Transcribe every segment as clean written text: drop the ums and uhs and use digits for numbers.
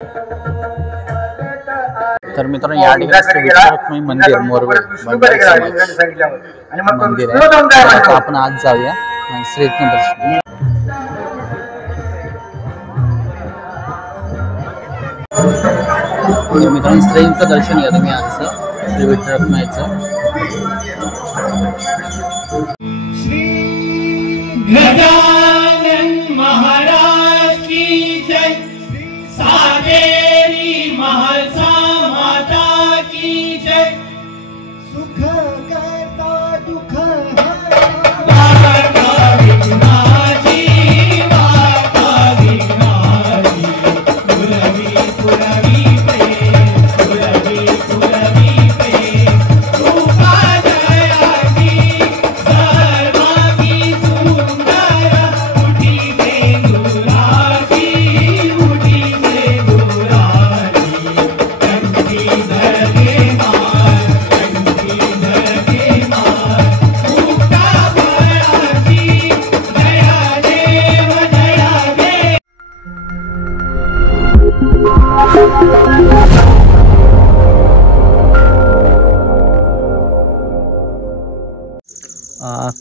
तर मित्रांनो या ठिकाणी विठ्ठल मंदिर मोरवे मंदिर आहे. आपण आज जाऊया श्रीकृष्ण दर्शन. मित्रांनो श्रींचं दर्शन घ्या तुम्ही आजचं श्री विठ्ठल रखुमाईचं. गजानन महाराज की जय. सागेरी महसा माता की जय. सुख करता दुख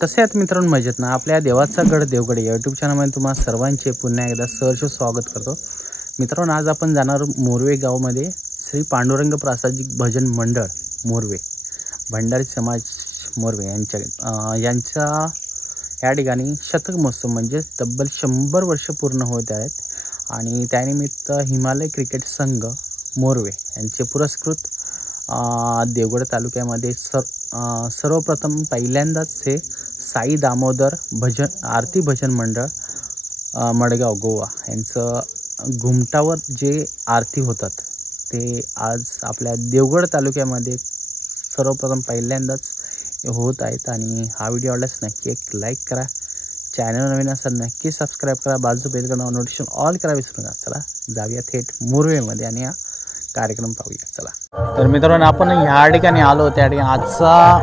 कसे आहेत मित्रांनो, मजेत ना. आपल्या देवाचा गड देवगड यूट्यूब चॅनलमध्ये तुम्हाला सर्वांचे पुन्हा एकदा सहर्ष स्वागत करतो. मित्रांनो आज आपण जाणार मोरवे गावामध्ये श्री पांडुरंग प्रासादिक भजन मंडळ मोरवे भंडारी समाज मोरवे यांच्या या ठिकाणी शतक महोत्सव म्हणजे तब्बल 100 वर्ष पूर्ण होत आहेत. आणि त्यानिमित्त हिमालय क्रिकेट संघ मोरवे यांचे पुरस्कृत देवगड तालुक्यामध्ये सर्वप्रथम पहिल्यांदाच हे साई दामोदर आरती भजन मंडळ मडगाव गोवा यांचं घुमटावर जे आरती होतात ते आज आपल्या देवगड तालुक्यामध्ये सर्वप्रथम पहिल्यांदाच होत आहेत. आणि हा व्हिडिओ आवडल्यास नक्की एक लाईक करा, चॅनल नवीन असेल नक्की सबस्क्राईब करा, बाजू बेल करा, नोटिफिकेशन ऑल करा विसरू नका. चला जाऊया थेट मोरवेमध्ये आणि हा कार्यक्रम पाहूया. चला तर मित्रांनो आपण ह्या ठिकाणी आलो, त्या ठिकाणी आजचा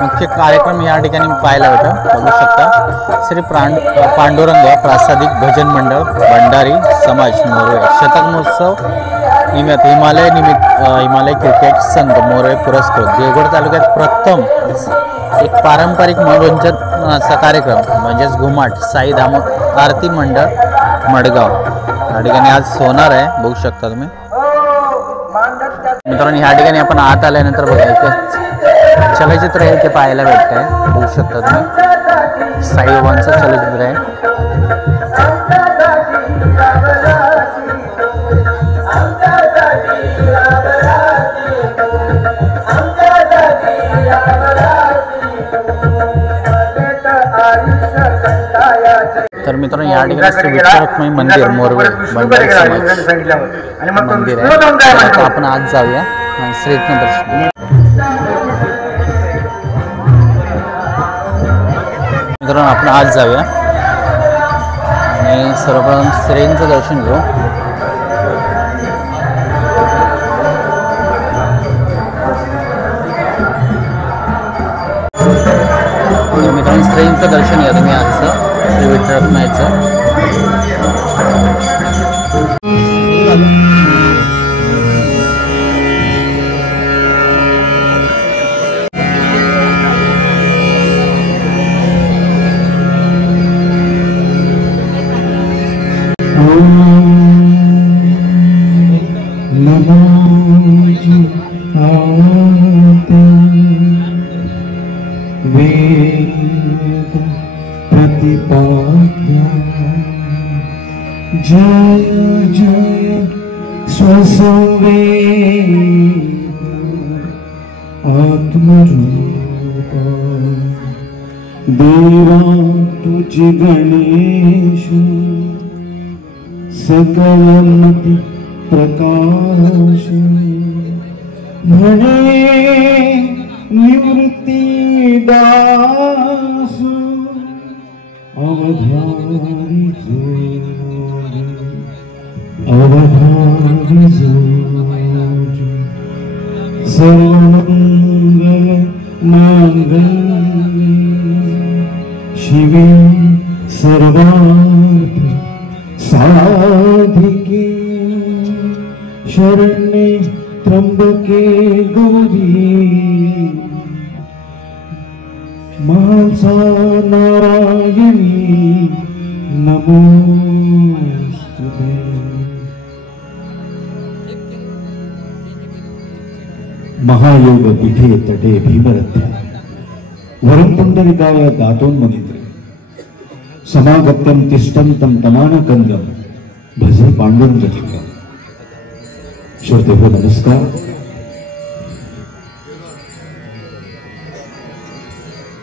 मुख्य कार्यक्रम या ठिकाणी पाहायला भेटतो. बघू शकता श्री पांडुरंग प्रासादिक भजन मंडळ भंडारी समाज मोरवे शतक महोत्सव निमित्त हिमालय क्रिकेट संघ मोरवे पुरस्कृत देवगड तालुक्यात प्रथम एक पारंपरिक मनोरंजनाचा कार्यक्रम म्हणजेच घुमाट साई दामोदर आरती मंडळ मडगाव या ठिकाणी आज होणार आहे. बघू शकता तुम्ही मित्रांनो ह्या ठिकाणी आपण आत आल्यानंतर बघा चलचित्र आहे ते पाहायला भेटत आहे. बघू शकता तुम्ही साईबाबांचं चलचित्र आहे. तर मित्रांनो या ठिकाणी श्री विठ्ठल रखुमाई मंदिर मोरवे भंडारी समाज मंदिर आहे. आपण आज जाऊया श्रीकृष्ण दर्शन. मित्रांनो आपण आज जाऊया आणि सर्वप्रथम श्रींचं दर्शन घेऊ. मित्रांनो श्रींचं दर्शन घ्या तुम्ही आजचं श्री विठ्ठल रखुमाईचं. जय जय स्वसंवेद आत्मरूप देवा तुझी गणेश सकलमती प्रकाश म्हणे निवृत्ती दास अवधारी सर्वमंगल मांगल्ये शिवे सर्वार्थ साधिके शरण्ये त्र्यंबके गौरी मनसा नारायणी नमोस्तुते। महायोग पीठे तटे भीमरथ्या वरं पुंडरिकाय दातोन्मनित्रे समागत्यं तिष्ठन्तं तमानकन्दं भजे पांडुरंगचित्तम्। श्रोतेहो नमस्कार।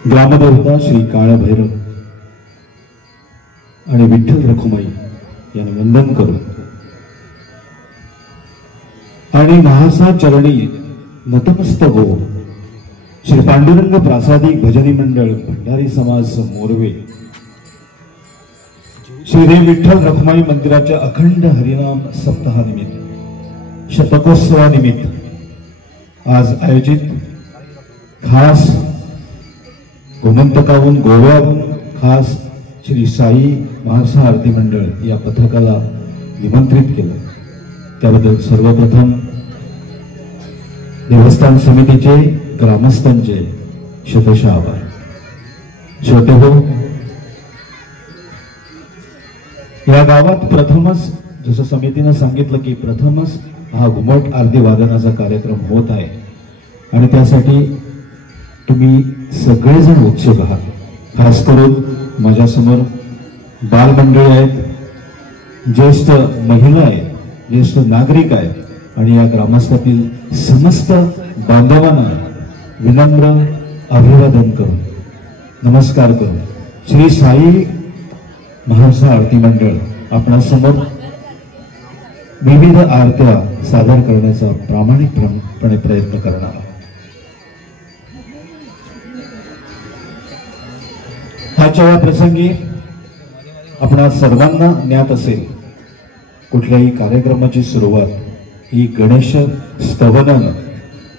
ग्रामदेवता श्री काळभैरव आणि विठ्ठल रखुमाई यांना वंदन करून आणि महासा चरणी नतमस्तक हो श्री पांडुरंग प्रासादिक भजनी मंडळ भंडारी समाज मोरवे श्री विठ्ठल रखुमाई मंदिराच्या अखंड हरिनाम सप्ताहानिमित्त शतकोत्सवानिमित्त आज आयोजित खास गोमंतकाहून गोव्याहून खास श्री साई महासा आरती मंडळ या पथकाला निमंत्रित केलं। त्याबद्दल सर्वप्रथम देवस्थान समितीचे ग्रामस्थांचे शतशः आभार। श्रोतेहो, या गावात प्रथमच जसं समितीने सांगितलं की प्रथमच हा घुमट आरती वादनाचा कार्यक्रम होत आहे आणि त्यासाठी तुम्ही सगळेजण उत्सुक आहात। खास करून माझ्यासमोर बालमंडळी आहेत, ज्येष्ठ महिला आहेत, ज्येष्ठ नागरिक आहेत आणि या ग्रामस्थातील समस्त बांधवांना विनम्र अभिवादन करून नमस्कार करून श्री साई महासा आरती मंडळ आपणासमोर विविध आरत्या सादर करण्याचा प्रामाणिकपणे प्रयत्न करणार। आजच्या प्रसंगी आपणा सर्वांना ज्ञात असेल कुठल्याही कार्यक्रमाची सुरुवात ही गणेश स्तवनानं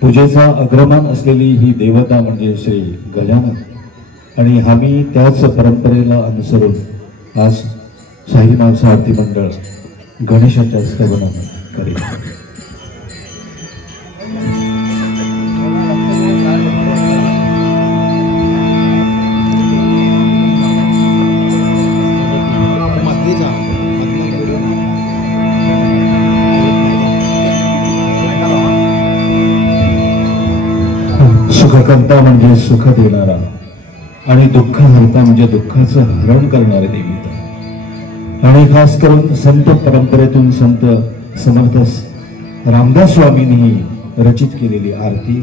पूजेचा अग्रमान असलेली ही देवता म्हणजे श्री गजानन आणि आम्ही त्याच परंपरेला अनुसरून आज साई महासा आरती मंडळ गणेशाच्या स्तवनानं करेल। सुखकर्ता म्हणजे सुख देणारा आणि दुःख हरता म्हणजे दुःखाचं हरण करणारे देवता आणि खास करून संत परंपरेतून संत समर्थ रामदास स्वामींनी रचित केलेली आरती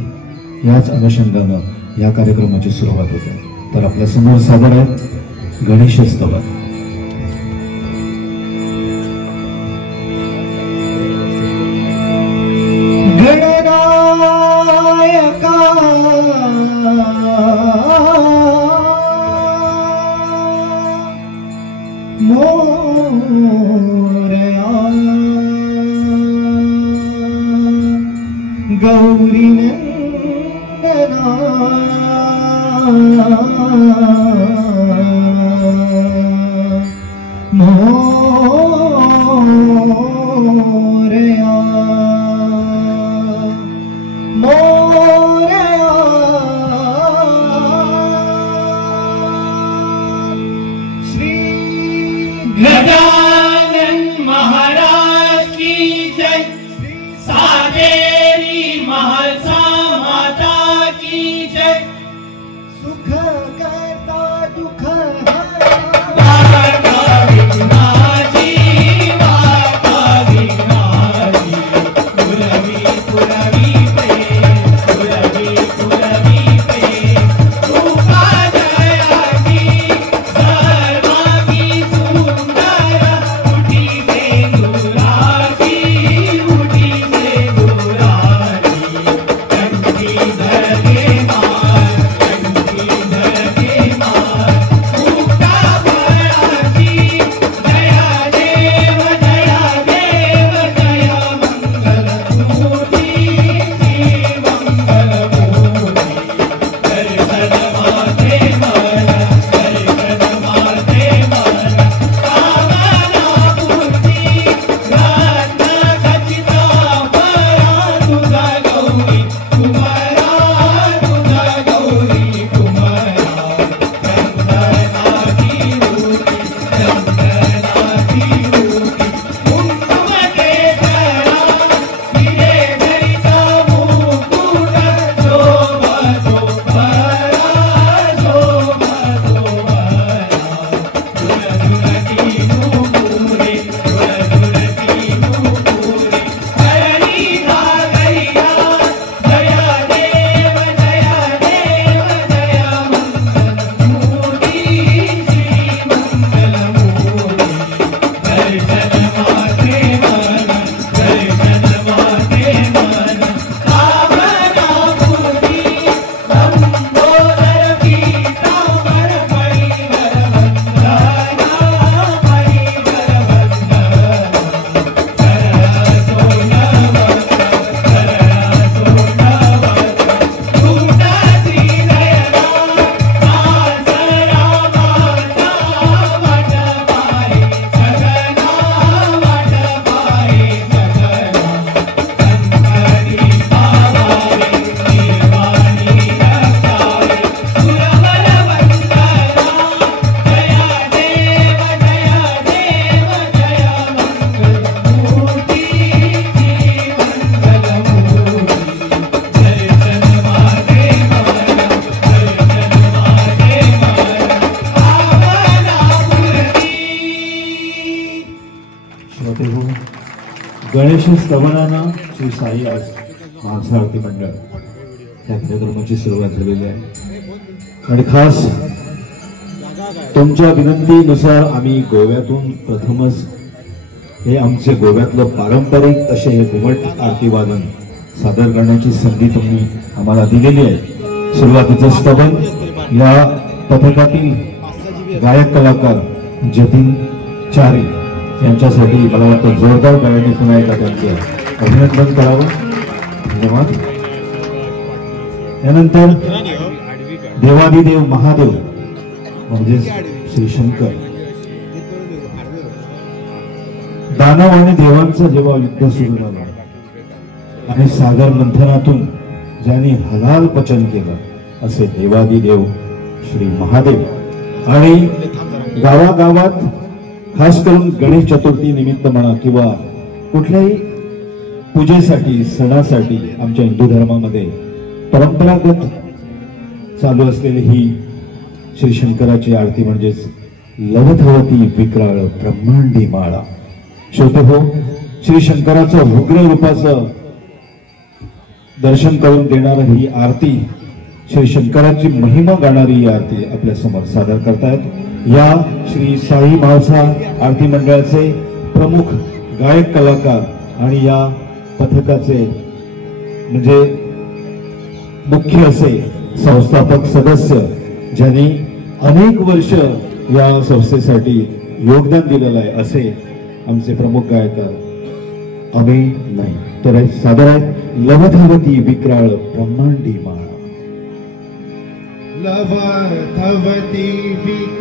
याच अनुषंगानं या कार्यक्रमाची सुरुवात होते। तर आपल्या समोर सादर आहे गणेश स्तवन। गौरी नंदना मोरया मोरया श्री गजानन महाराज की जय। सादेरी महासा माता की जय। सुख करता गणेश स्तवनानं श्री साई महाराष्ट्र आरती मंडळ या कार्यक्रमाची सुरुवात झालेली आहे आणि खास तुमच्या विनंतीनुसार आम्ही गोव्यातून प्रथमच हे आमचे गोव्यातलं पारंपरिक असे हे घुमट आरती वादन सादर करण्याची संधी तुम्ही आम्हाला दिलेली आहे। सुरुवातीचं स्तवन या पथकातील गायक कलाकार जतीन चारी यांच्यासाठी मला वाटतं जोरदार गायने पुन्हा एकदा त्यांचं अभिनंदन करावं। धन्यवाद। यानंतर देवादिदेव महादेव म्हणजे श्री शंकर, दानव आणि देवांचं जेव्हा युद्ध सुरू झालं आणि सागर मंथनातून ज्यांनी हलाल पचन केलं असे देवादिदेव श्री महादेव आणि गावागावात खास करून गणेश चतुर्थी निमित्त म्हणा किंवा कुठल्याही पूजेसाठी सणासाठी आमच्या हिंदू धर्मामध्ये परंपरागत चालू असलेली ही श्री शंकराची आरती म्हणजेच लवथवती विक्राळ ब्रह्मांडी माळा। श्रोते हो, श्री शंकराचं उग्र रूपाचं दर्शन करून देणारी ही आरती, श्री शंकराची महिमा गाणारी ही आरती आपल्या समोर सादर करतायत या श्री साई महाराष्ट्र आरती मंडळाचे प्रमुख गायक कलाकार आणि या पथकाचे म्हणजे मुख्य असे संस्थापक सदस्य ज्यांनी अनेक वर्ष या संस्थेसाठी योगदान दिलेलं आहे असे आमचे प्रमुख गायकार अभय नाही तर सादर आहे लवथवती विक्राळ ब्रह्मांडी माळा। लवथवती विक्राळ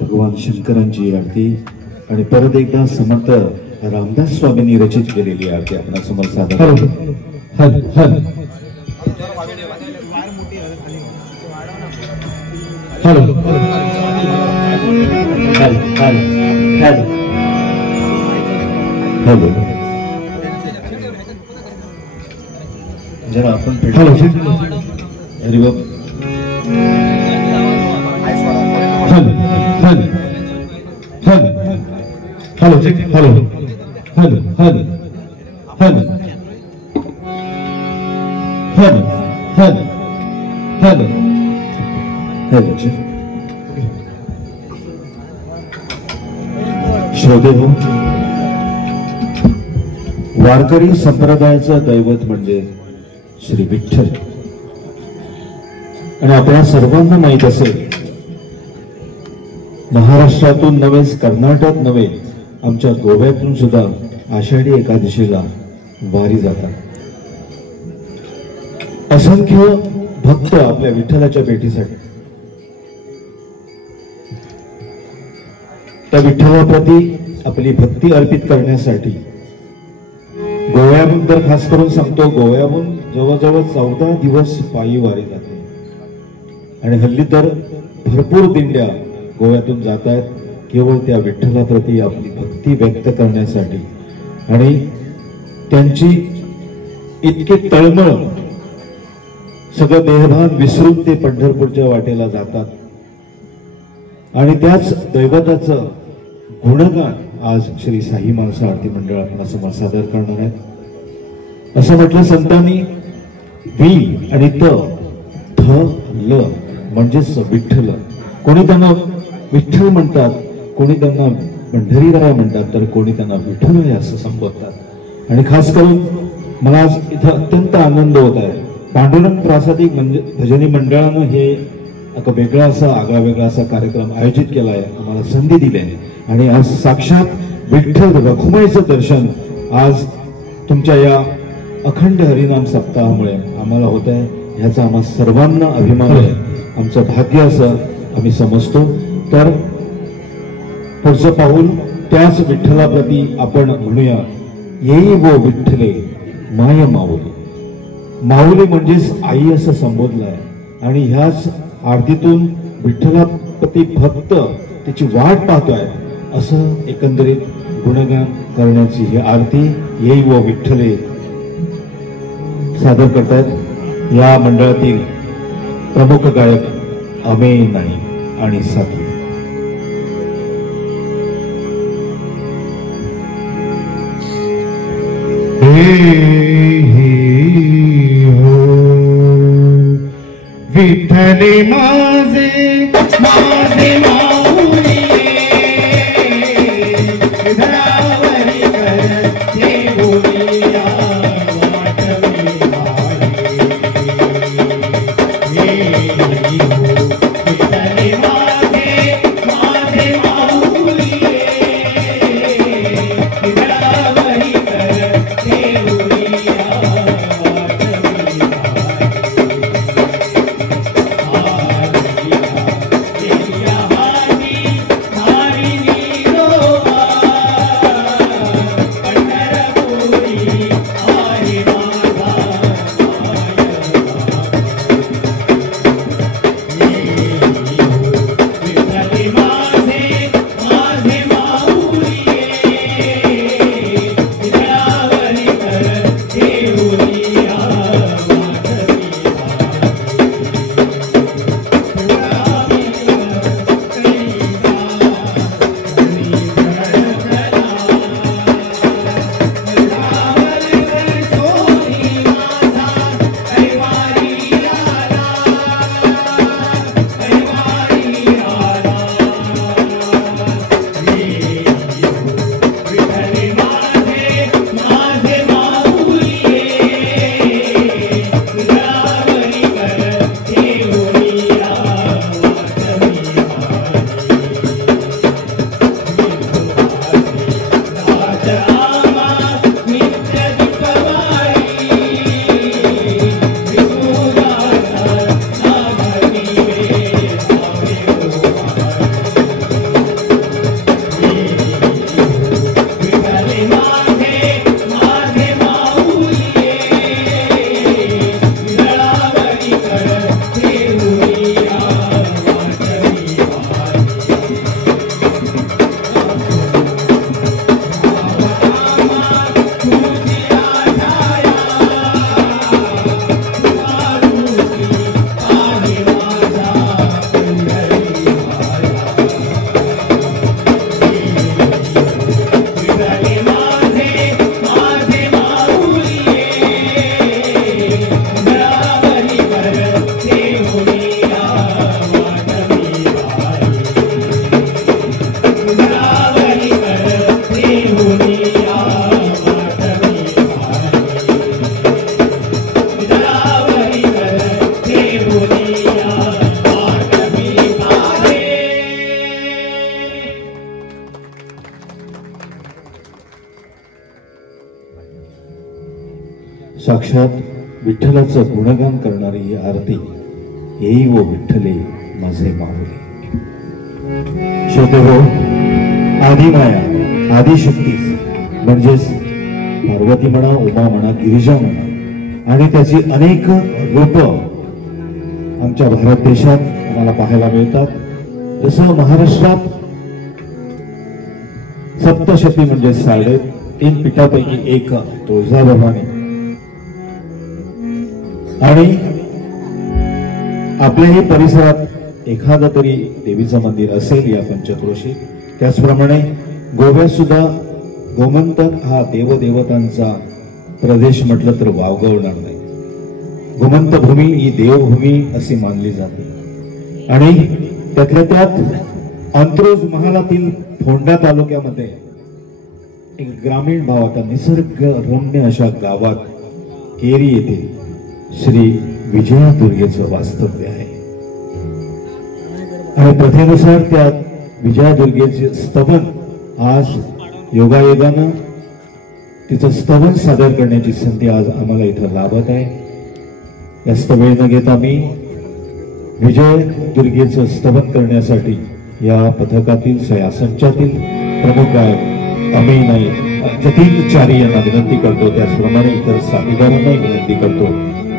भगवान शंकरांची आरती आणि परत एकदा समर्थ रामदास स्वामींनी रचित केलेली आरती आपण समोर सादर जरा आपण hello check hello hello hello hello hello hello hello hello check श्रोते हो, वारकरी संप्रदायाचं दैवत म्हणजे श्री विठ्ठल. आणि आपल्या सर्वांना माहित असेल, महाराष्ट्रातून नव्हेच, कर्नाटक नव्हे, आमच्या गोव्यातून सुद्धा आषाढी एकादशीला वारी जातात. असंख्य भक्त आपल्या विठ्ठलाच्या भेटीसाठी, त्या विठ्ठलाप्रती आपली भक्ती अर्पित करण्यासाठी गोव्याहून, तर खास करून सांगतो, गोव्याहून जवळजवळ 14 दिवस पायी वारी जाते. आणि हल्ली तर भरपूर दिंड्या गोव्यातून जात आहेत केवळ त्या विठ्ठलाप्रती आपली भक्ती व्यक्त करण्यासाठी. आणि त्यांची इतके तळमळ, सगळं देहभान विसरून ते पंढरपूरच्या वाटेला जातात. आणि त्याच दैवताचं गुणगान आज श्री साई माणसं आरती मंडळ आपल्यासमोर सादर करणार आहेत. असं म्हटलं संतांनी, वी आणि त थ ल म्हणजेच विठ्ठल. कोणी त्यांना विठ्ठल म्हणतात, कोणी त्यांना पंढरीराय म्हणतात, तर कोणी त्यांना विठ्ठल असं संबोधतात. आणि खास करून मला आज इथं अत्यंत आनंद होत आहे. पांडुरंग प्रासादिक भजनी मंडळानं हे एक वेगळा असा, आगळा वेगळा असा कार्यक्रम आयोजित केला आहे, आम्हाला संधी दिली आहे. आणि आज साक्षात विठ्ठल रखुमाईचं दर्शन आज तुमच्या या अखंड हरिनाम सप्ताहामुळे आम्हाला होत आहे. ह्याचा आम्हा सर्वांना अभिमान आहे, आमचं भाग्य असं आम्ही समजतो. तर पुढचं पाऊल त्याच विठ्ठलाप्रती आपण म्हणूया, येई वो विठ्ठले माय माऊली. माऊली म्हणजेच आई असं संबोधलं आहे. आणि ह्याच आरतीतून विठ्ठलाप्रती भक्त त्याची वाट पाहतोय असं एकंदरीत गुणगान करण्याची ही आरती येई वो विठ्ठले सादर करतायत या मंडळातील प्रमुख गायक अमेय नाईक आणि साथी. विठ्ठले माझे माझे माऊली धरावरी करते बोलिया वाटवी विठ्ठले माझे माझे माऊली धरावरी करते बोलिया Hey साक्षात विठ्ठलाचं गुणगान करणारी ही आरती, येई वो विठ्ठले माझे माऊली. श्रोते हो, आदिमाया आदिशक्ती म्हणजेच पार्वती म्हणा, उमा म्हणा, गिरिजा म्हणा आणि त्याची अनेक रूप आमच्या भारत देशात आम्हाला पाहायला मिळतात. जसं महाराष्ट्रात सप्तशती म्हणजे 3.5 पीठापैकी एक तुळजाभवानी आणि आपल्याही परिसरात एखादं तरी देवीचं मंदिर असेल या पंचक्रोशी. त्याचप्रमाणे गोव्यात सुद्धा गोमंतक हा देवदेवतांचा प्रदेश म्हटलं तर वावगवणार नाही. गोमंत भूमी ही देवभूमी अशी मानली जाते आणि त्यातल्या त्यात अंत्रोज महालातील फोंडा तालुक्यामध्ये एक ग्रामीण भावात निसर्ग रम्य अशा गावात केरी येथे श्री विजयादुर्गेचं वास्तव्य आहे आणि प्रथेनुसार त्या विजयादुर्गेचे स्तवन आज योगायोगानं तिचं स्तवन सादर करण्याची संधी आज आम्हाला इथं लाभत आहे. जास्त वेळ न घेता मी विजय दुर्गेचं स्तवन करण्यासाठी या पथकातील या संचातील प्रमुख गायक अमेय नाईक, जतीन चारी यांना विनंती करतो. त्याचप्रमाणे इतर साथीदारांनाही विनंती करतो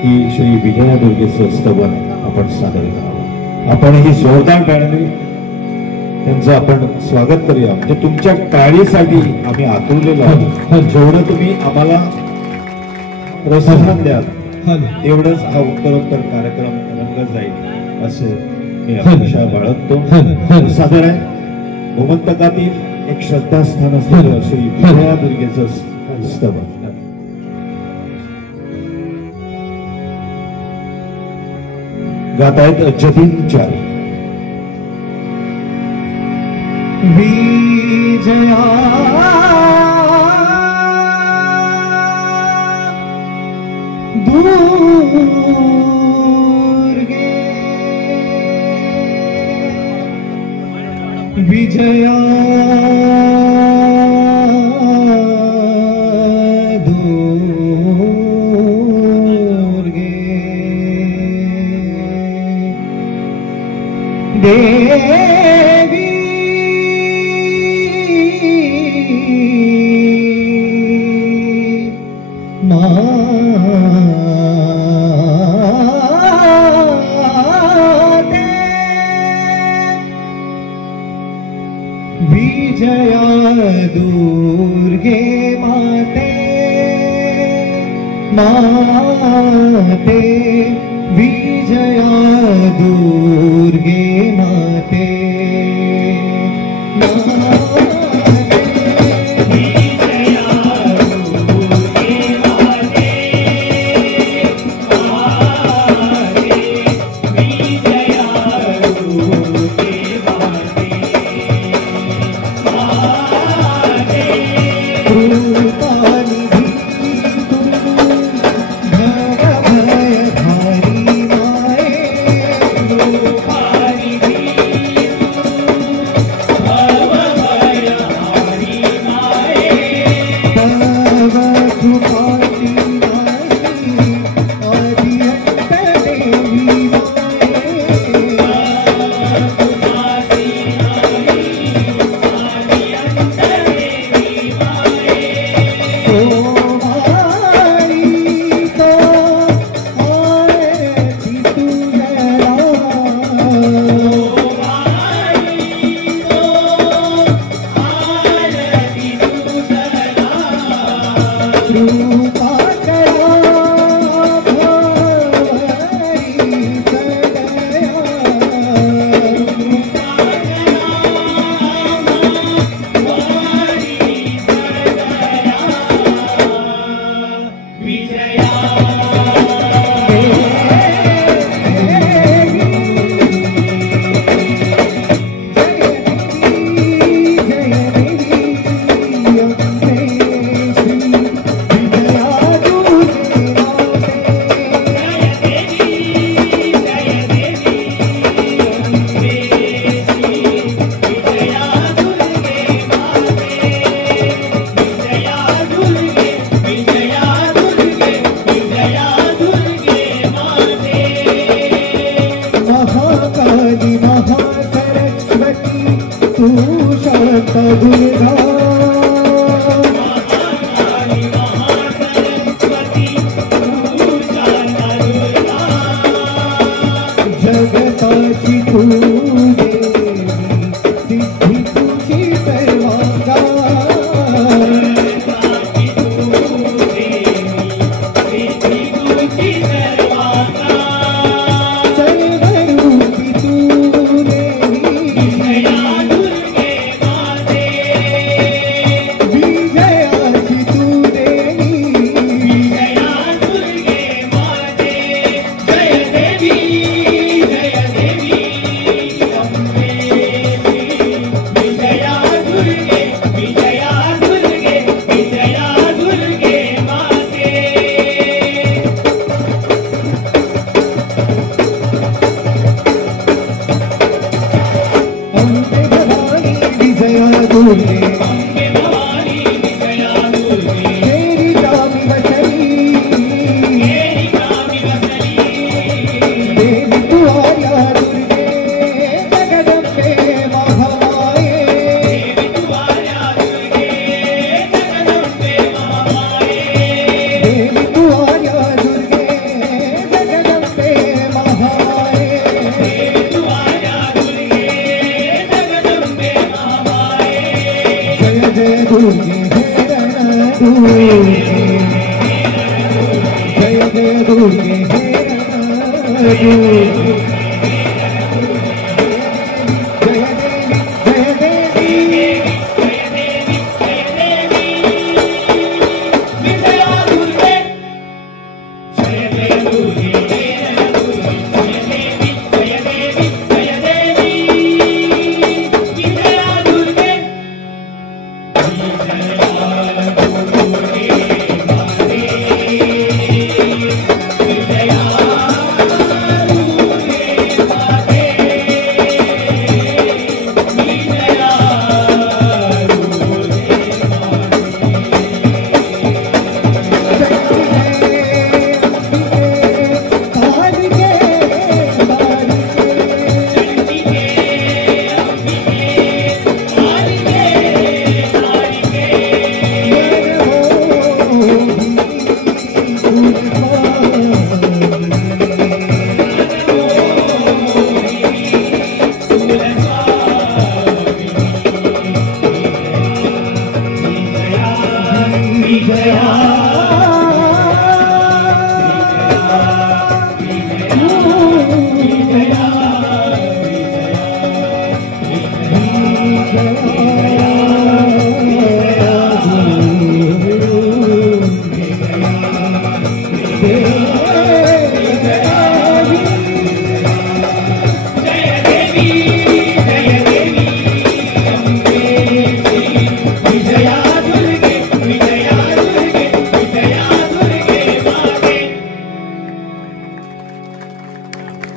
की श्री विजया दुर्गेचं स्तवन आपण सादर करावं. आपण ही जोरदार टाळ्याने त्यांचं आपण स्वागत करूया. म्हणजे तुमच्या टाळीसाठी आम्ही आतुरलेलो आहोत. जेवढं तुम्ही आम्हाला प्रोत्साहन द्याल तेवढंच हा उत्तरोत्तर कार्यक्रम रंगत जाईल असे मी अपेक्षा बाळगतो. सादर आहे गोमंतकातील एक श्रद्धास्थान असलेलं श्री विजया दुर्गेचं स्तवन. गात आहेत जतीन चारी. विजया दुर्गे विजया दुर्गे देवी विजया दुर्गे माते माते विजया दुर्गे माते Bye.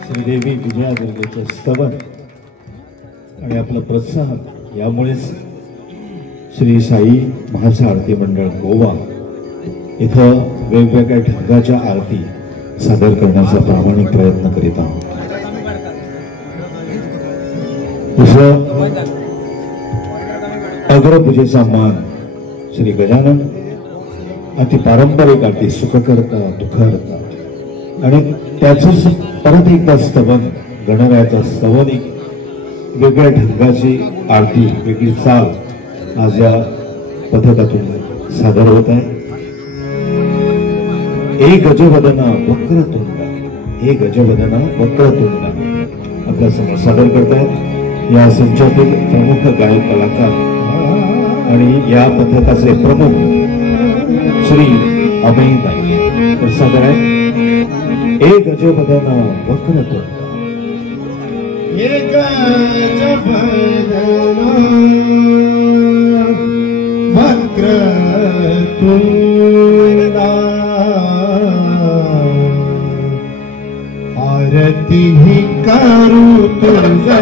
श्रीदेवी विजया दुर्गेचं स्तवन आणि आपलं प्रोत्साहन यामुळेच श्री साई महासा आरती मंडळ गोवा इथं वेगवेगळ्या ढंगाच्या आरती सादर करण्याचा प्रामाणिक प्रयत्न करीत आहोत. अग्रपूजेचा मान श्री गजानन अति पारंपरिक आरती सुखकर्ता दुःखहर्ता आणि त्याच परत एकदा स्तवन गणरायाचं स्तवन एक वेगळ्या ढंगाची आरती वेगळी चाल आज या पथकातून सादर होत आहे. हे गजवदना वक्रतुंड हे गजवदना वक्रतुंड आपल्या समोर सादर करतायत या संचातील प्रमुख गायक कलाकार आणि या पथकाचे प्रमुख श्री अभय नाईक तर सादर आहे हे गजवदना वक्रतुंड हे गजवदना वक्रतुंड आरती ही करू तुझ्या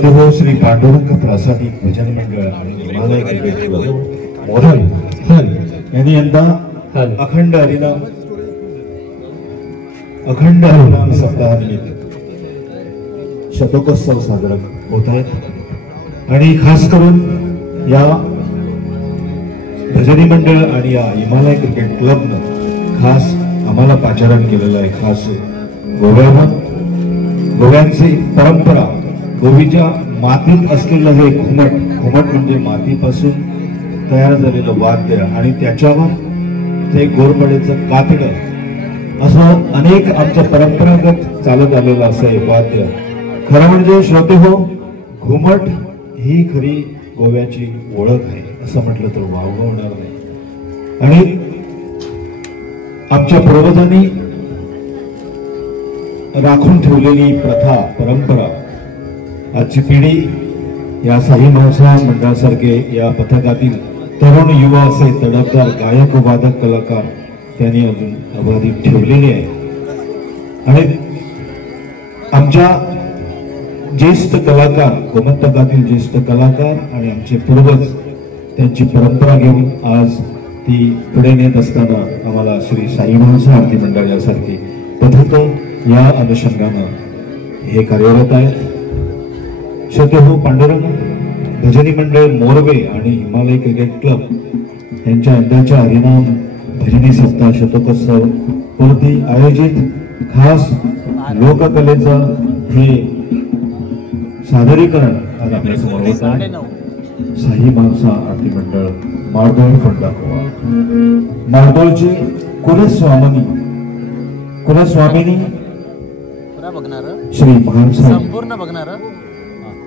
श्रोतेहो श्री पांडुरंग प्रासादिक भजन मंडळ आणि हिमालय क्रिकेट क्लब मोधल यांनी यंदा अखंड हरिनाम सप्ताहानिमित्त शतकोत्सव साजरा होत आहेत आणि खास करून या भजनी मंडळ आणि या हिमालय क्रिकेट क्लबनं खास आम्हाला पाचारण केलेलं आहे. खास गोव्यांची परंपरा, गोवीच्या मातीत असलेलं हे घुमट म्हणजे मातीपासून तयार झालेलं वाद्य आणि त्याच्यावर ते गोरपडेचं कातडं असं अनेक आमच्या परंपरागत चालत आलेलं असं हे वाद्य. खरं म्हणजे श्रोते हो, घुमट ही खरी गोव्याची ओळख आहे असं म्हटलं तर वावगं होणार नाही. आणि आमच्या पूर्वजांनी राखून ठेवलेली प्रथा परंपरा आजची पिढी या साई मावसा मंडळासारखे या पथकातील तरुण युवा असे तडफदार गायक वादक कलाकार त्यांनी अजून अबाधित ठेवलेले आहे. आणि आमच्या ज्येष्ठ कलाकार, गोमंतकातील ज्येष्ठ कलाकार आणि आमचे पूर्वज त्यांची परंपरा घेऊन आज ती पुढे नेत असताना आम्हाला श्री साई मावसा आरती मंडळ यासारखे पथक या अनुषंगानं हे कार्यरत आहे. श्रोते हो, पांडुरंग भजनी मंडळ मोरवे आणि हिमालय क्रिकेट क्लब यांच्या यंदाच्या हरिनाम भजनी सप्ताह शतकोत्सव पूर्ती आयोजित खास लोककलेचं हे सादरीकरण आज आपल्या समोर होत आहे. साई मावसा आरती मंडळ मारदोळ फंडाकोवा. मारदोळची कुलस्वामिनी श्री महासाई संपूर्ण बघणार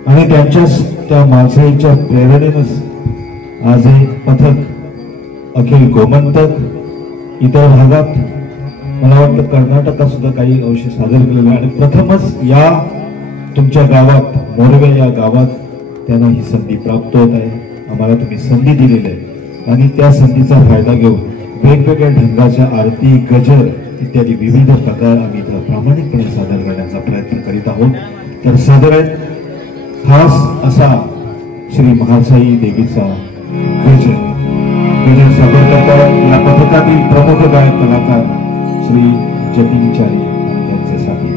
आणि त्यांच्याच त्या माणसाईच्या प्रेरणेनंच आज हे पथक अखिल गोमंतक इतर भागात, मला वाटतं कर्नाटकात सुद्धा काही अंश सादर केलेले आणि प्रथमच या तुमच्या गावात, मोरवे या गावात त्यांना ही संधी प्राप्त होत आहे. आम्हाला तुम्ही संधी दिलेली आहे आणि त्या संधीचा फायदा घेऊन वेगवेगळ्या ढंगाच्या आरती, गजर इत्यादी विविध प्रकार आम्ही इथं प्रामाणिकपणे सादर करण्याचा प्रयत्न करीत आहोत. तर सादर आहेत खास असा श्री महासाई देवीचा गजर सादर करतात या पथकातील प्रमुख गायक कलाकार श्री जतीनचारी आणि त्यांचे साथी.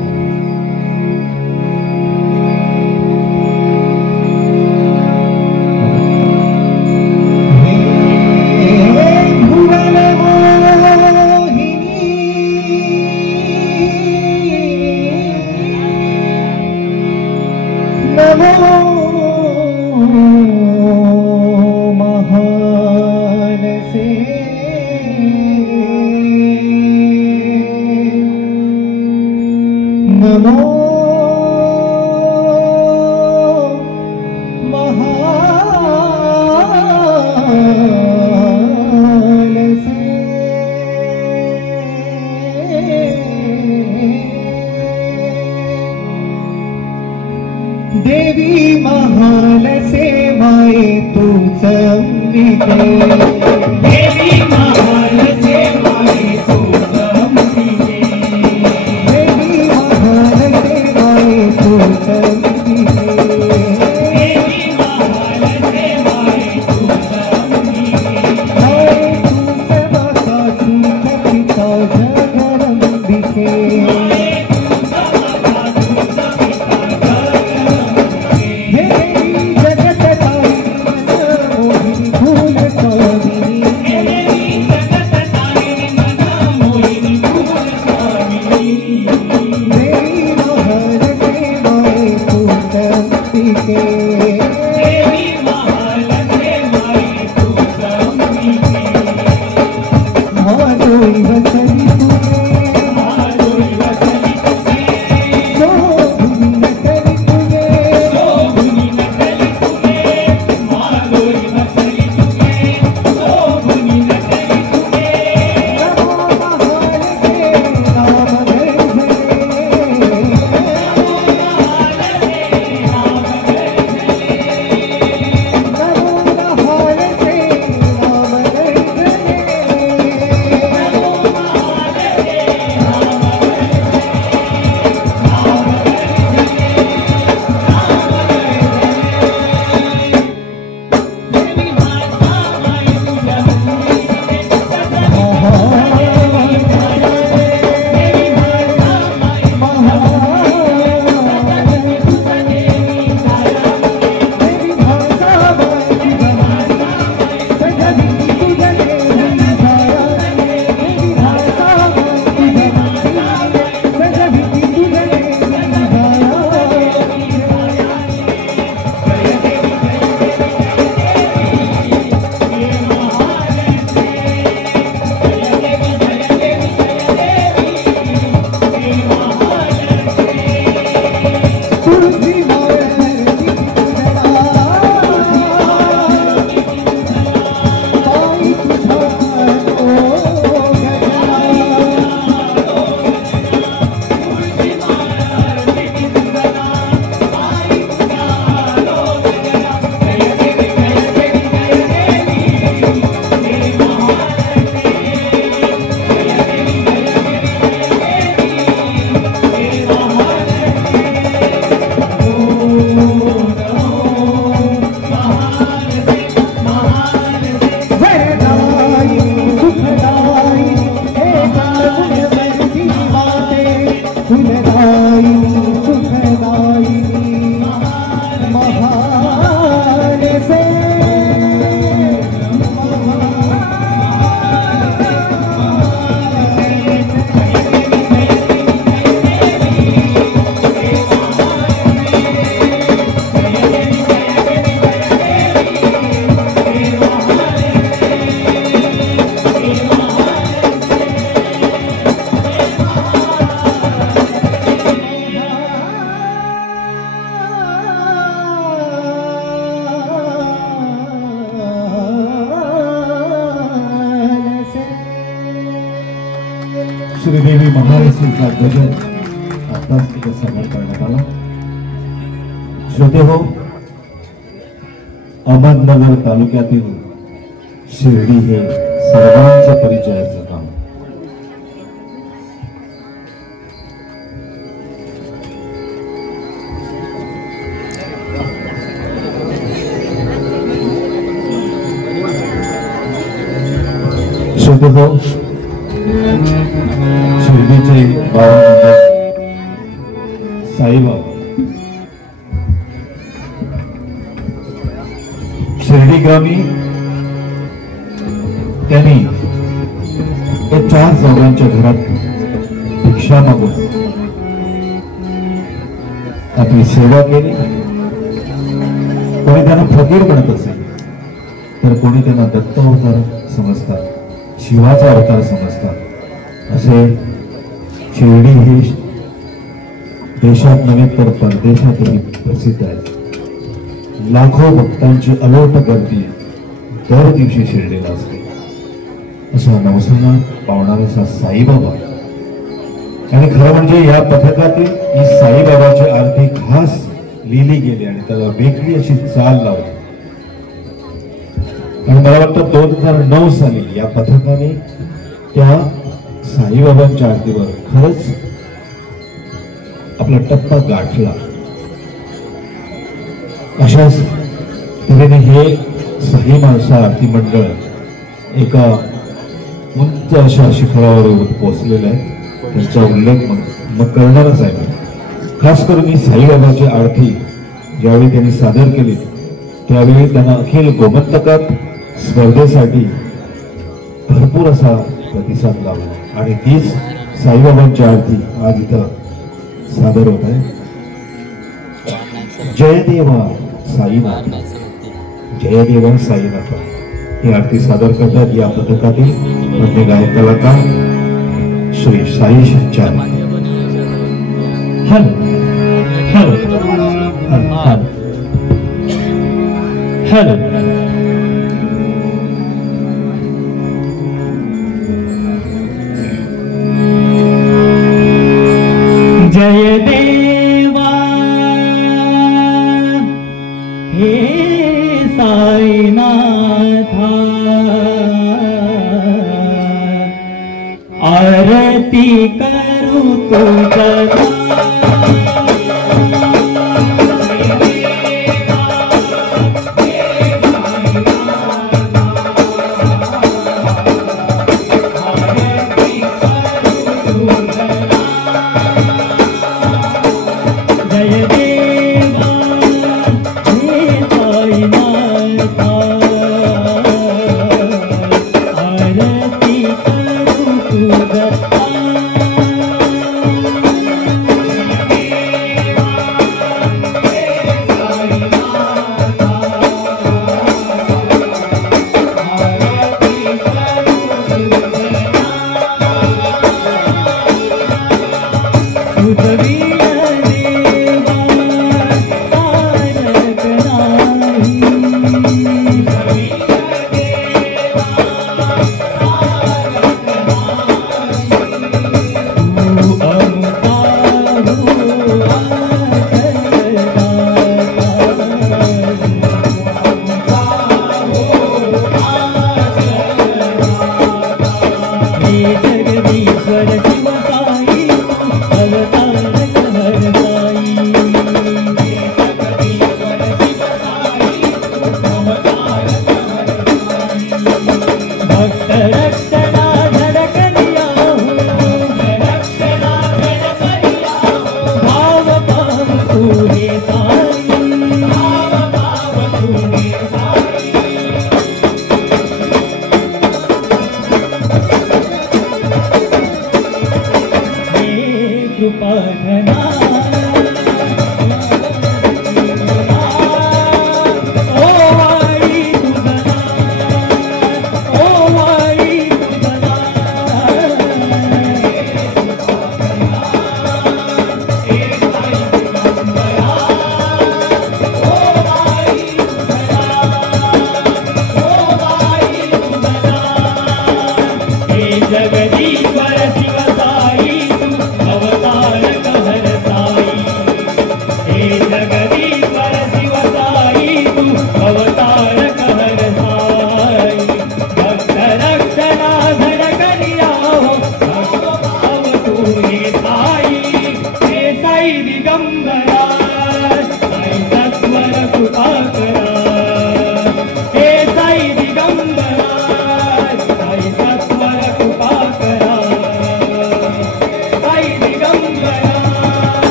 देवी महाल सेवाए तूच अंबिके, देवी महाल सेवाए तूच अंबिके, देवी महाल सेवाए तूच अंबिके, देवी महाल सेवाए तूच अंबिके, हाय तूच माता तूच पिता जगदंबिके, जगत ताई मन मोहिनी भूल स्वामिनी श्रीदेवी महालक्ष्मीचा गजर आताच तिथे सादर करण्यात आला. श्रोते हो, अहमदनगर तालुक्यातील शिर्डी हे सर्वांच्या परिचयाचं काम. श्रोते हो, शिर्डीचे बाबा साईबाबा शिर्डी ग्रामी त्यांनी 4 जागांच्या घरात भिक्षा मागून आपली सेवा केली. कोणी त्यांना फकीर म्हणत असेल तर कोणी त्यांना दत्त अवतार समजतात, शिवाचा अवतार समजतात. असे शिर्डी हे देशात नव्हे तर परदेशातही प्रसिद्ध आहे. लाखो भक्तांची अलोट गर्दी दर दिवशी शिर्डीला असते. असा नवसांना पावणारा साईबाबा आणि खरं म्हणजे या पथकातील ही साईबाबाची आरती खास लिहिली गेली आणि त्याला वेगळी अशी चाल लावली. आणि मला वाटतं 2009 साली या पथकाने त्या साईबाबांच्या आरतीवर खरंच आपला टप्पा गाठला. अशाच तऱ्हेने हे साई माळसा आरती मंडळ एका उंच अशा शिखरावर पोहोचलेलं आहे. त्यांचा उल्लेख मग करणारच आहे. खास करून ही साईबाबाची आरती ज्यावेळी त्यांनी सादर केली त्यावेळी त्यांना अखिल गोमंतकात स्पर्धेसाठी भरपूर असा प्रतिसाद लावला आणि तीच साईबाबांची आरती आज इथं सादर होत आहे. जय देवा साईनाथ, जय देवा साईनाथ ही आरती सादर करतात या पथकातील अन्य गायक कलाकार श्री साई संचार. हल हल हल हल हल जय देवा हे साईनाथा, आरती करू तुझा.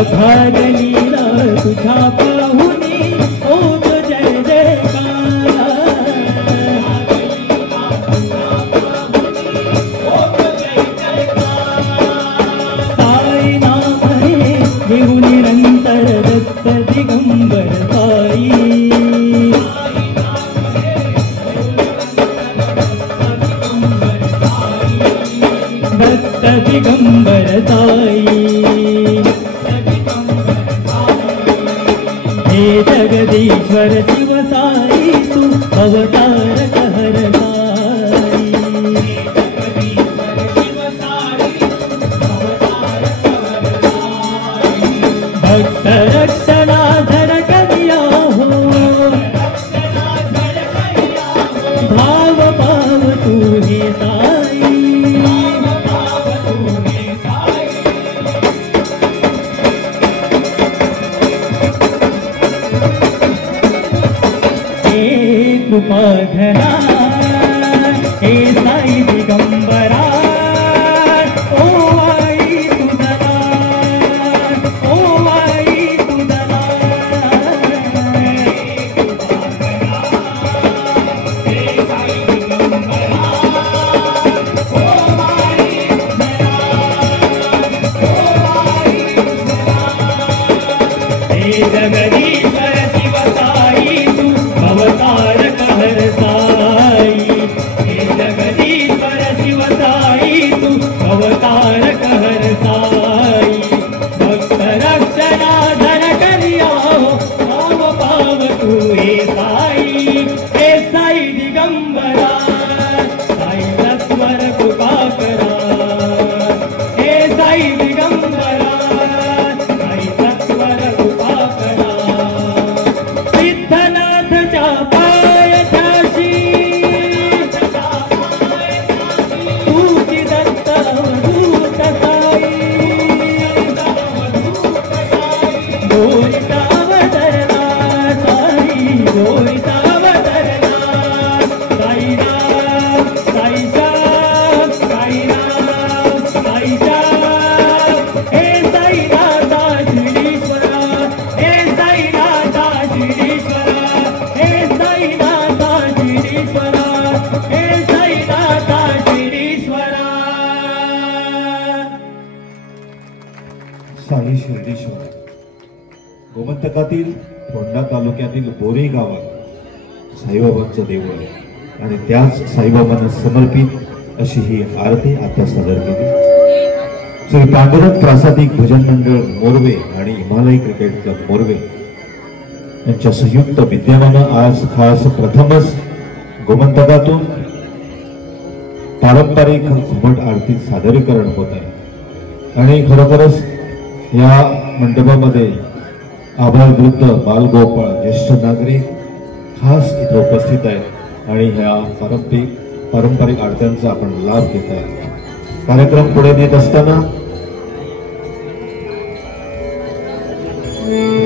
अघागलीला तुझ्या पाहुनी ओम जय जयकारा साई नाम हे घेऊ निरंतर दत्त दिगंबर साई दत्त दिगंबर साई हे जगदीश्वर शिव साई तू अवतार कहर साई भक्त रक्षणाधर करिया हो भाव पाव तू हे साई कृपा घना हे साई दिगंबरा ओ आई तुझला ओ आई तुझला हे जगदीश्वर शिव साई तू अवतार कहर साई हे जगदीश्वर शिव साई तू अवतार कहर साई भक्त रक्षणाधर करिया भाव पाव तू हे साई दिगंबरा साई सत्वर कृपा करा हे साई दिगंबरा साई सत्वर कृपा करा विठ्ठलाच्या पायाशी तुझी दत्त अवधूत साई गोरिता अवतरला साई गोरिता अवतरला साईराम साईश्याम साईराम साईश्याम हे साईनाथा शिरीश्वरा हे साईनाथा शिरीश्वरा हे साईनाथा शिरीश्वरा हे साईनाथा शिरीश्वरा साई शिर्डीश्वर गोमंतकातील फोंडा तालुक्यातील बोरी गावात साईबाबांचं देऊळ आहे आणि त्याच साईबाबांना समर्पित अशी ही आरती आता सादर केली. श्री पांडुरंग प्रासादिक भजन मंडळ मोरवे आणि हिमालय क्रिकेट क्लब मोरवे यांच्या संयुक्त विद्यमानं आज खास प्रथमच गोमंतकातून पारंपरिक घुमट आरती सादरीकरण होत आहे आणि खरोखरच या मंडपामध्ये आभार वृद्ध बालगोपाळ ज्येष्ठ नागरिक खास इथे उपस्थित आहेत आणि ह्या पारंपरिक आरत्यांचा आपण लाभ घेत आहे. कार्यक्रम पुढे नेत असताना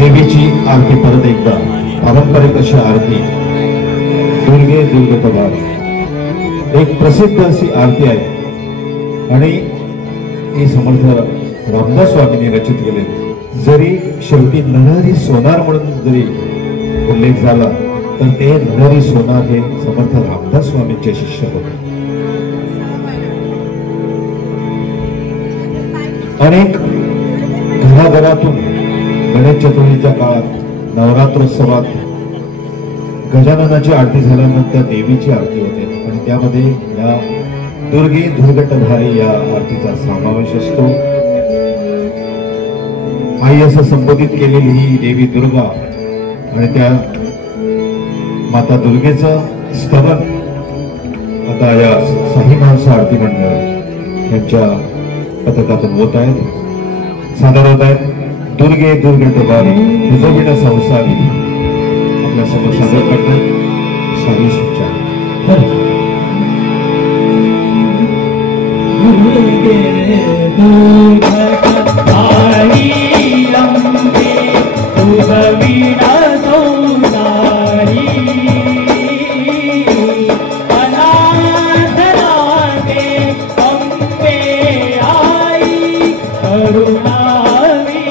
देवीची आरती परत एकदा पारंपरिक अशी आरती दुर्गे दुर्गे पगार एक प्रसिद्ध अशी आरती आहे आणि ही समर्थ रामदास स्वामींनी रचित केले. जरी शेवटी नरहरी सोनार म्हणून जरी उल्लेख झाला तर ते नरहरी सोनार हे समर्थ रामदास स्वामींचे शिष्य होते. अनेक घराघरातून गणेश चतुर्थीच्या काळात नवरात्रोत्सवात गजाननाची आरती झाल्यानंतर देवीची आरती होते आणि त्यामध्ये या दुर्गे दुर्गटधारी या आरतीचा समावेश असतो. आई असं संबोधित केलेली ही देवी दुर्गा आणि त्या माता दुर्गेचं स्तवन आता या साई माणसं आरती मंडळ यांच्या पथकातून होत आहेत, सादर होत आहेत. दुर्गे दुर्गे टोबारी तुझविण संसारी आपल्या समोर सादर करतात साई सुचार. करुणावी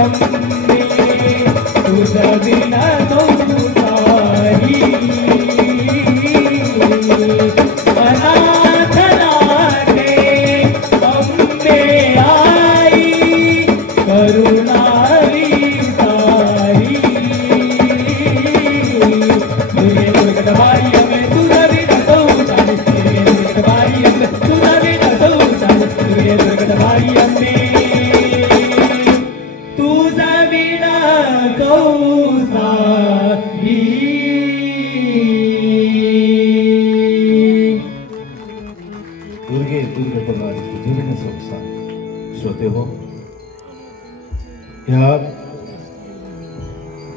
अंबे तुझं विना नवसारी अनाथनाथे अंबे आई करुणारी सारी दुर्गे दुर्गटबाई अंबे तुझं विना नवसारी दुर्गे दुर्गटबाई अंबे तुझं विना नवसारी दुर्गे दुर्गटबाई अंबे तुझा विना कौसारी दुर्गे दुर्गटबाई तुझे विना संसार. श्रोते हो, ह्या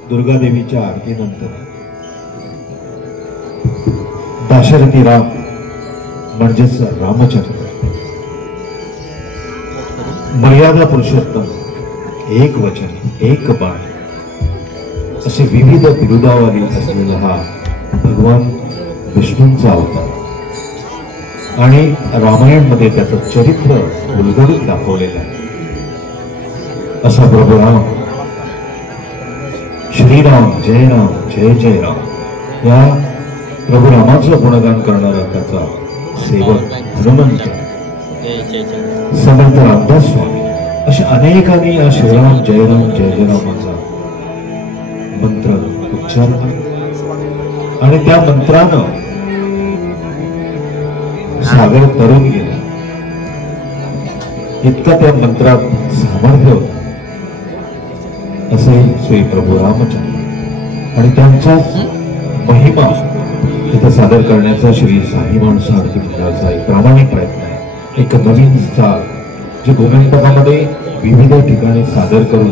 दुर्गादेवीच्या आरतीनंतर दाशरथी राम म्हणजेच रामचंद्र, मर्यादा पुरुषोत्तम, एक वचन एक बाण असे विविध बिरुदावली असलेला हा भगवान विष्णूंचा अवतार आणि रामायणमध्ये त्याचं चरित्र उलगडून दाखवलेलं आहे. असा प्रभू राम, श्रीराम जय राम जय जय राम या प्रभू रामाचं गुणगान करणारा त्याचा सेवक हनुमंत, समर्थ रामदास स्वामी अशा अनेकांनी या श्रीराम जय रामाचा मंत्र उच्चारला आणि त्या मंत्रानं सागर तरुण गेला. इतका त्या मंत्रात सामर्थ्य होतं असे श्री प्रभू रामचंद्र आणि त्यांचाच महिमा इथं सादर करण्याचा श्री साई माणूस आरती मंडळाचा एक प्रामाणिक प्रयत्न आहे. एक नवीन चाल जे गोविंदपदामध्ये विविध ठिकाणी सादर करून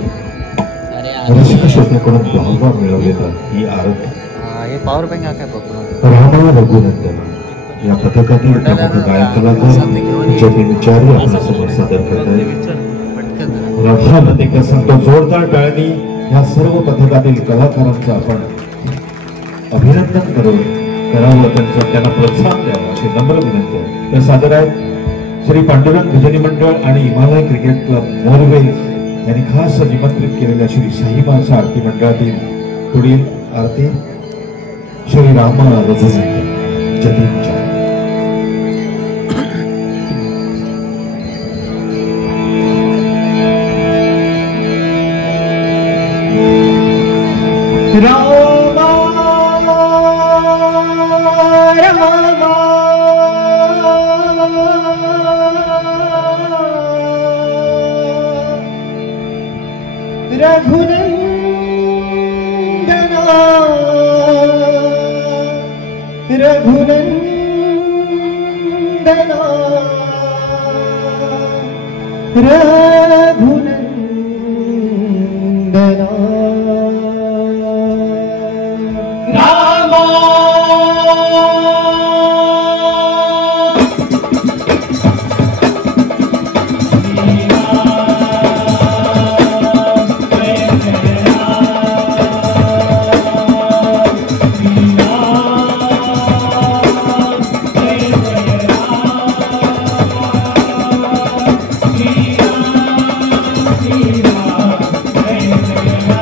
रसिक श्रोत्याकडून भावना मिळवलेला ही आरती रामा रघुनंदना या पथकातील प्रमुख गायक कलाकार जतीनचार्य आपल्यासमोर सादर करत आहेत. राधामध्ये का सांगतो जोरदार टाळणी या सर्व पथकातील कलाकारांचं आपण अभिनंदन करावं, त्यांना प्रोत्साहन द्यावं अशी नम्र विनंती आहे. त्या सादर आहेत श्री पांडुरंग भजनी मंडळ आणि हिमालय क्रिकेट क्लब मोरवे यांनी खास निमंत्रित केलेल्या श्री साई माणसा आरती मंडळातील पुढील आरती श्री राम रघुनंदन जतीनचार्य. रामा रामा रघुनंदना रघुनंदना रघुनंदना Jai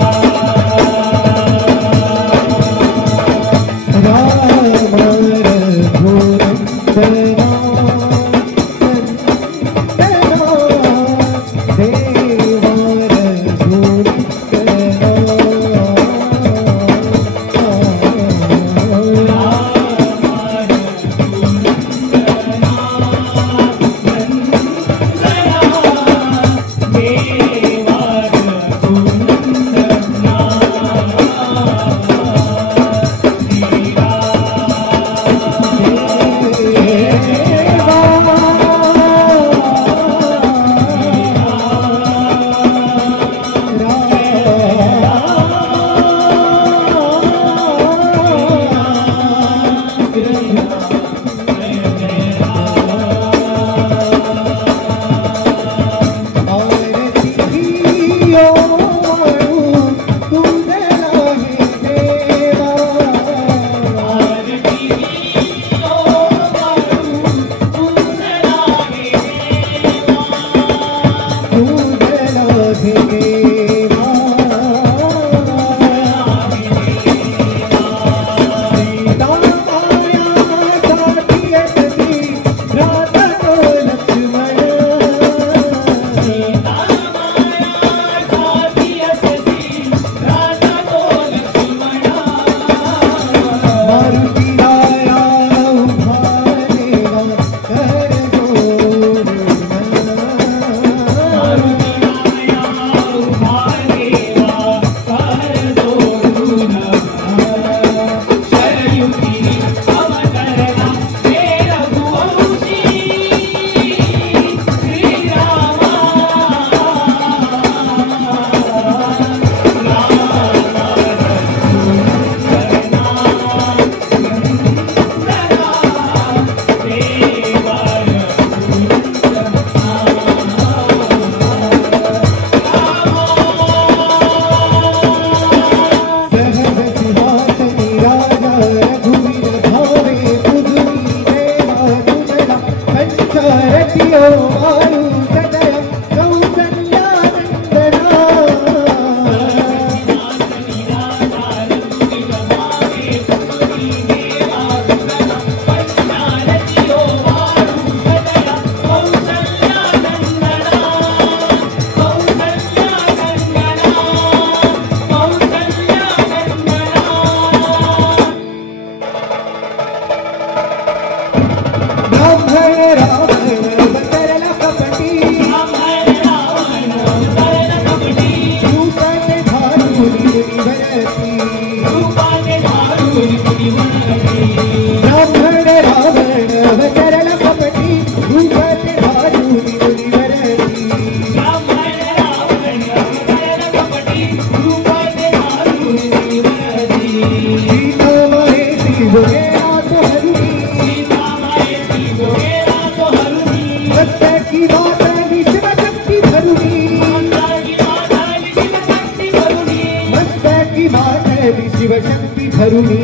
शिवशक्ती भरुणी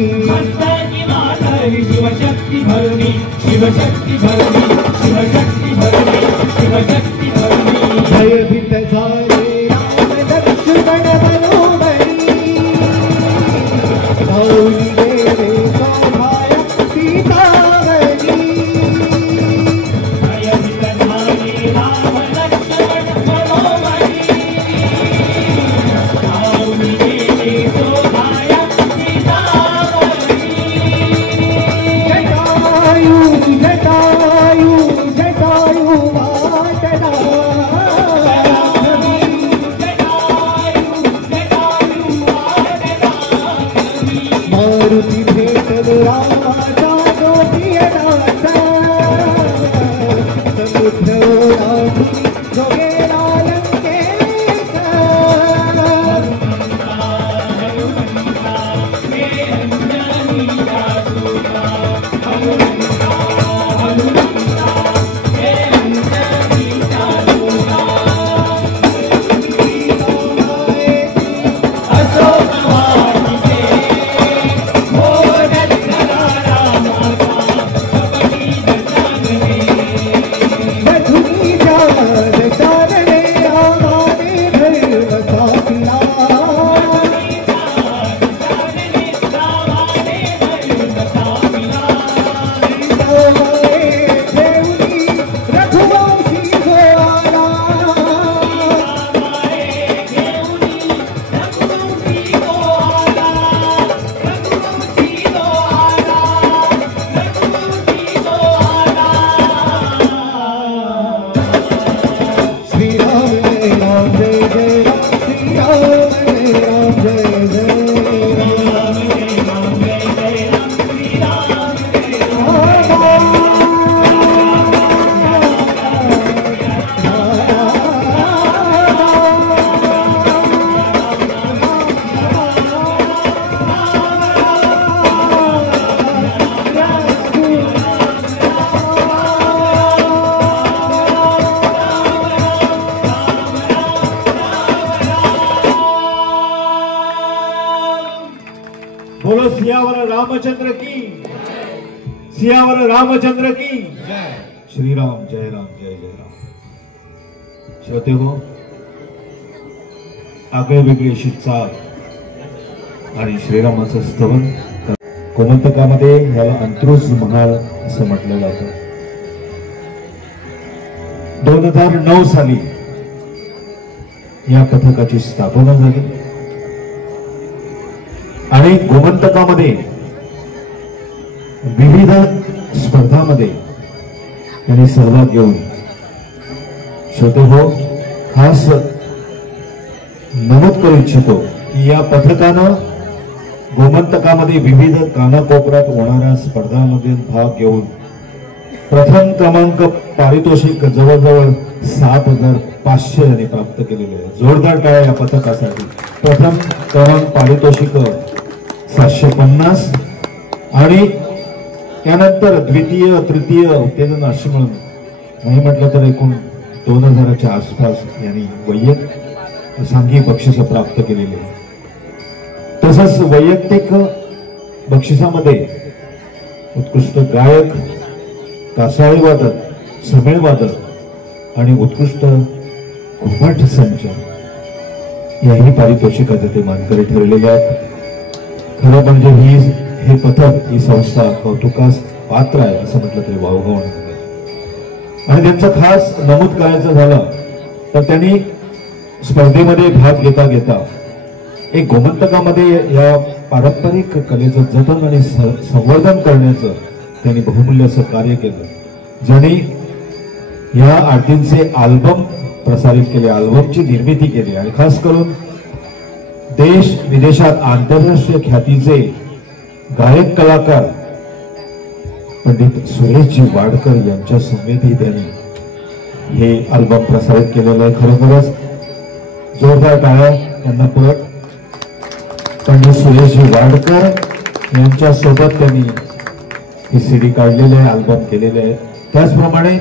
शिवशक्ती भरुणी शिवशक्ती भरुणी शिवशक्ती भरुणी शिवशक्ती भरुणी भयभीत झाले राम लक्ष्मण मनोमणी गौरी देवे सौभाग्य सीतावनी भयभीत झाले राम लक्ष्मण मनोमणी गौरी देवे सौभाग्य मारुती भेटल रामाचा गोपियनाचा समुद्र ओलांडून जो गेला लंकेचा हे अंजनीचा सुता हनुमंता हनुमंता हे अंजनीचा सुता अशोक बोलो सियावर रामचंद्र की, सियावर रामचंद्र की श्रीराम जय राम जय जय राम. श्रोते हो, आगळे वेगळी अशी चाल आणि श्रीरामाचं स्तवन गोमंतकामध्ये याला अंतरुज महाल असं म्हटलं जातं. 2009 साली या पथकाची स्थापना झाली आणि गोमंतकामध्ये विविध स्पर्धांमध्ये त्यांनी सहभाग घेऊन श्रोते हो खास नमूद करू इच्छितो की या पथकानं गोमंतकामध्ये विविध कानाकोपऱ्यात होणाऱ्या स्पर्धांमध्ये भाग घेऊन प्रथम क्रमांक पारितोषिक जवळजवळ 7,500 यांनी प्राप्त केलेले आहे. जोरदार टाळ्या या पथकासाठी. प्रथम क्रमांक पारितोषिक 750 आणि त्यानंतर द्वितीय तृतीय उत्तेजन अशी म्हणून नाही म्हटलं तर एकूण 2000च्या आसपास यांनी वैयक्तिक सांघिक बक्षिसं प्राप्त केलेली आहे. तसंच वैयक्तिक बक्षिसामध्ये उत्कृष्ट गायक, कासाळी वादक, समेळ वादक आणि उत्कृष्ट घुमट संच याही पारितोषिकाचे ते मानकरी ठरलेले आहेत. खरं म्हणजे हे पथक, ही संस्था कौतुकास पात्र आहे असं म्हटलं तरी वावगाव नाही. आणि त्यांचं खास नमूद करायचं झालं तर त्यांनी स्पर्धेमध्ये भाग घेता घेता एक गोमंतकामध्ये या पारंपरिक कलेचं जतन आणि संवर्धन करण्याचं त्यांनी बहुमूल्य असं कार्य केलं. ज्यांनी या आरतींचे अल्बम प्रसारित केले, अल्बमची निर्मिती केली आणि खास करून देश विदेशात आंतरराष्ट्रीय ख्यातीचे गायक कलाकार पंडित सुरेशजी वाडकर यांच्या समवेतही त्यांनी हे अल्बम प्रसारित केलेलं आहे. खरोखरच जोरदार टाळ्या त्यांना परत पंडित सुरेशजी वाडकर यांच्या सोबत त्यांनी ही सीडी काढलेले आहे, अल्बम केलेले आहे. त्याचप्रमाणे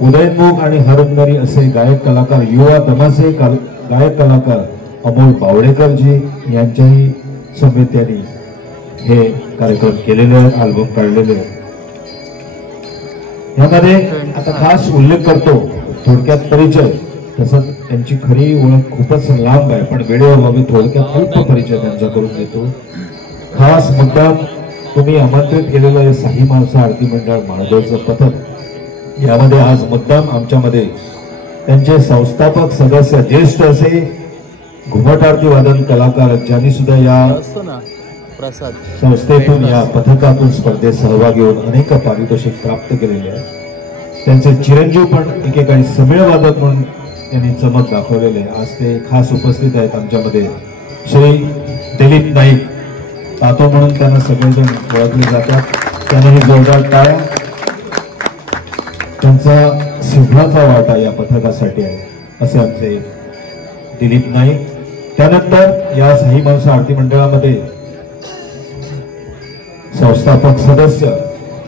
उदयनमुख आणि हरमनरी असे गायक कलाकार, युवा दमाचे गायक कलाकार अमोल बावडेकरजी यांच्याही समेत त्यांनी हे कार्यक्रम केलेले आहेत, अल्बम काढलेले आहेत. यामध्ये आता खास उल्लेख करतो, थोडक्यात परिचय. तसं त्यांची खरी ओळख खूपच लांब आहे, पण वेळेअभावी थोडक्यात अल्प परिचय त्यांच्याकडून देतो. खास मुद्दा तुम्ही आमंत्रित केलेलं आहे साई माळसा आरती मंडळ महादेवचं पथक. यामध्ये आज मुद्दाम आमच्यामध्ये त्यांचे संस्थापक सदस्य, ज्येष्ठ असे घुमट आरती वादन कलाकार, ज्यांनी सुद्धा या संस्थेतून या पथकातून स्पर्धेत सहभागी होऊन अनेक पारितोषिक प्राप्त केलेले आहे. त्यांचे चिरंजीव पण एकेकाळी समेळ वादक म्हणून त्यांनी चमक दाखवलेले. आज ते खास उपस्थित आहेत आमच्यामध्ये. श्री दिलीप नाईक तातो म्हणून त्यांना सगळेजण ओळखले जातात. त्यांनाही जोरदार टाळ्या. त्यांचा सिंहाचा वाटा या पथकासाठी आहे असे आमचे दिलीप नाईक. त्यानंतर या साई माळसा आरती मंडळामध्ये संस्थापक सदस्य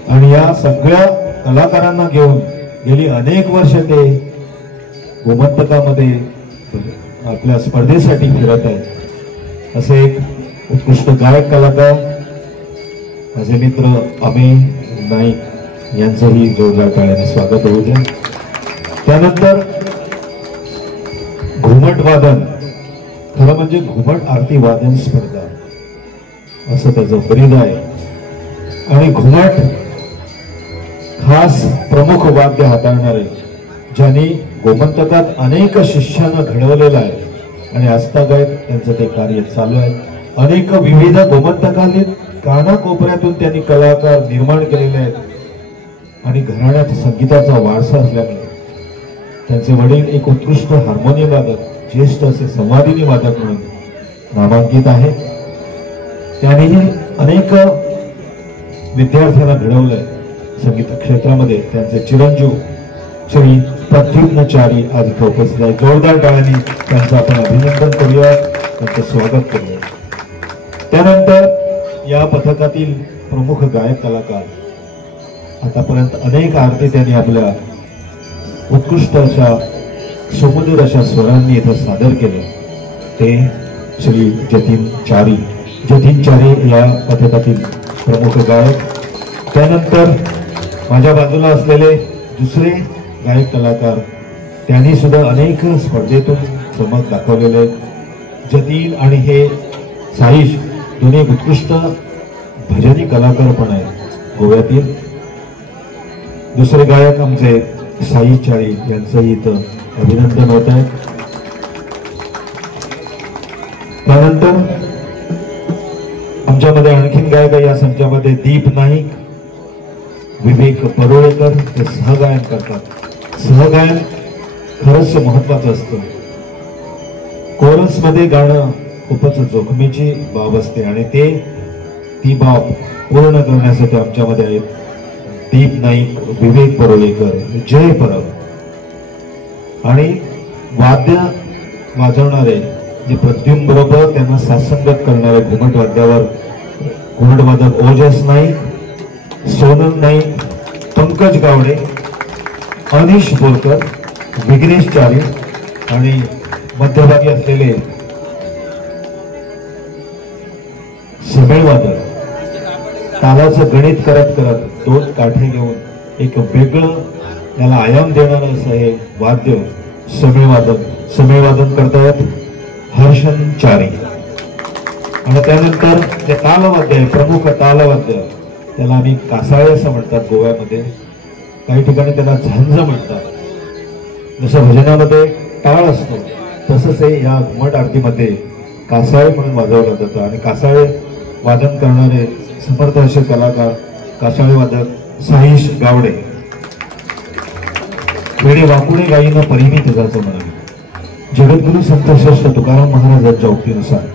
आणि या सगळ्या कलाकारांना घेऊन गेली अनेक वर्ष ते गोमंतकामध्ये आपल्या स्पर्धेसाठी फिरत आहेत. असे एक उत्कृष्ट गायक कलाकार माझे मित्र अमेय नाईक यांचंही जोरदार टाळ्याने स्वागत होऊ द्या. त्यानंतर घुमट वादन, खरं म्हणजे घुमट आरती वादन स्पर्धा असं त्याचं ब्रीद आहे. आणि घुमट खास प्रमुख वाद्य हाताळणारे, ज्यांनी गोमंतकात अनेक शिष्यांना घडवलेलं आहे आणि आस्थागायक त्यांचं ते कार्य चालू आहे. अनेक विविध गोमंतकातील कानाकोपऱ्यातून त्यांनी कलाकार निर्माण केलेले आहेत आणि घराण्यात संगीताचा वारसा असल्यामुळे त्यांचे वडील एक उत्कृष्ट हार्मोनियम वादक, ज्येष्ठ असे संवादिनी वादक म्हणून नामांकित आहे. त्यांनीही अनेक विद्यार्थ्यांना घडवलंय संगीत क्षेत्रामध्ये. त्यांचे चिरंजीव श्री प्रद्युम्नचारी आज इथे उपस्थित आहे. जोरदार टाळ्यांनी त्यांचं आपण अभिनंदन करूया, त्यांचं स्वागत करूया. त्यानंतर या पथकातील प्रमुख गायक कलाकार, आतापर्यंत अनेक आरती त्यांनी आपल्या उत्कृष्ट अशा सुमधुर अशा स्वरांनी इथं सादर केले, ते श्री जतीन चारी या पथकातील प्रमुख गायक. त्यानंतर माझ्या बाजूला असलेले दुसरे गायक कलाकार, त्यांनी सुद्धा अनेक स्पर्धेतून चमक दाखवलेले. जतीन आणि हे साईश दोन्ही उत्कृष्ट भजनी कलाकार पण आहेत गोव्यातील. दुसरे गायक आमचे साई चारी यांचंही इथं अभिनंदन होत आहे. त्यानंतर आमच्यामध्ये आणखीन गायक या संचामध्ये दीप नाईक, विवेक परोळेकर हे सहगायन करतात. सहगायन खरंच महत्वाचं असतं. कोरस मध्ये गाणं खूपच जोखमीची बाब असते आणि ती बाब पूर्ण करण्यासाठी आमच्यामध्ये आहेत दीप नाईक, विवेक परोळेकर, जय परब. आणि वाद्य वाजवणारे जे प्रद्युम्न बरोबर त्यांना सासंगत करणारे घुमट वाद्यावर घुमट वादक ओजस नाईक, सोनल नाईक, पंकज गावडे, अनिश बोरकर, विघ्नेश चारी आणि मध्यभागी असलेले समेळ वादक. तालाचं गणित करत करत दोन काठे घेऊन एक वेगळं याला आयाम देणारं असं हे वाद्य समेळ वादन करतायत हर्षन चारी. आणि त्यानंतर जे तालवाद्य आहे, प्रमुख तालवाद्य, त्याला आम्ही कासाळे असं म्हणतात गोव्यामध्ये, काही ठिकाणी त्याला झांज म्हणतात. जसं भजनामध्ये टाळ असतो तसंच हे या घुमट आरतीमध्ये कासाळे म्हणून वाजवलं जातं. आणि कासाळे वादन करणारे समर्थ असे कलाकार कासाळे वादक साईश गावडे. वेडे वाकुडे गायीनं परिणी तुझाचं म्हणाले. जगद्गुरु संत श्रेष्ठ तुकाराम महाराजांच्या उक्तीनुसार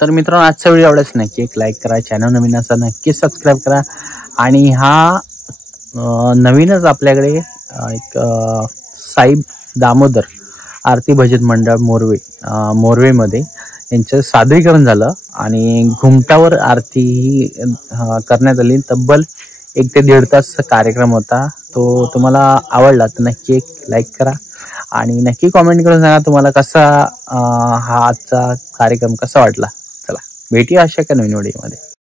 तर मित्रांनो आजचा व्हिडिओ आवडल्यास नक्की एक लाईक करा, चॅनल नवीन असेल नक्की सबस्क्राईब करा. आणि हा नवीनच आपल्याकडे एक साई दामोदर आरती भजन मंडळ मोरवेमध्ये यांचं सादरीकरण झालं आणि घुमटावर आरती ही करण्यात आली. तब्बल 1 ते 1.5 तास कार्यक्रम होता. तो तुम्हाला आवडला तर नक्की एक लाईक करा आणि नक्की कॉमेंट करून सांगा तुम्हाला कसा हा आजचा कार्यक्रम कसा वाटला. चला भेटूया अशा एका नवीन व्हिडिओमध्ये.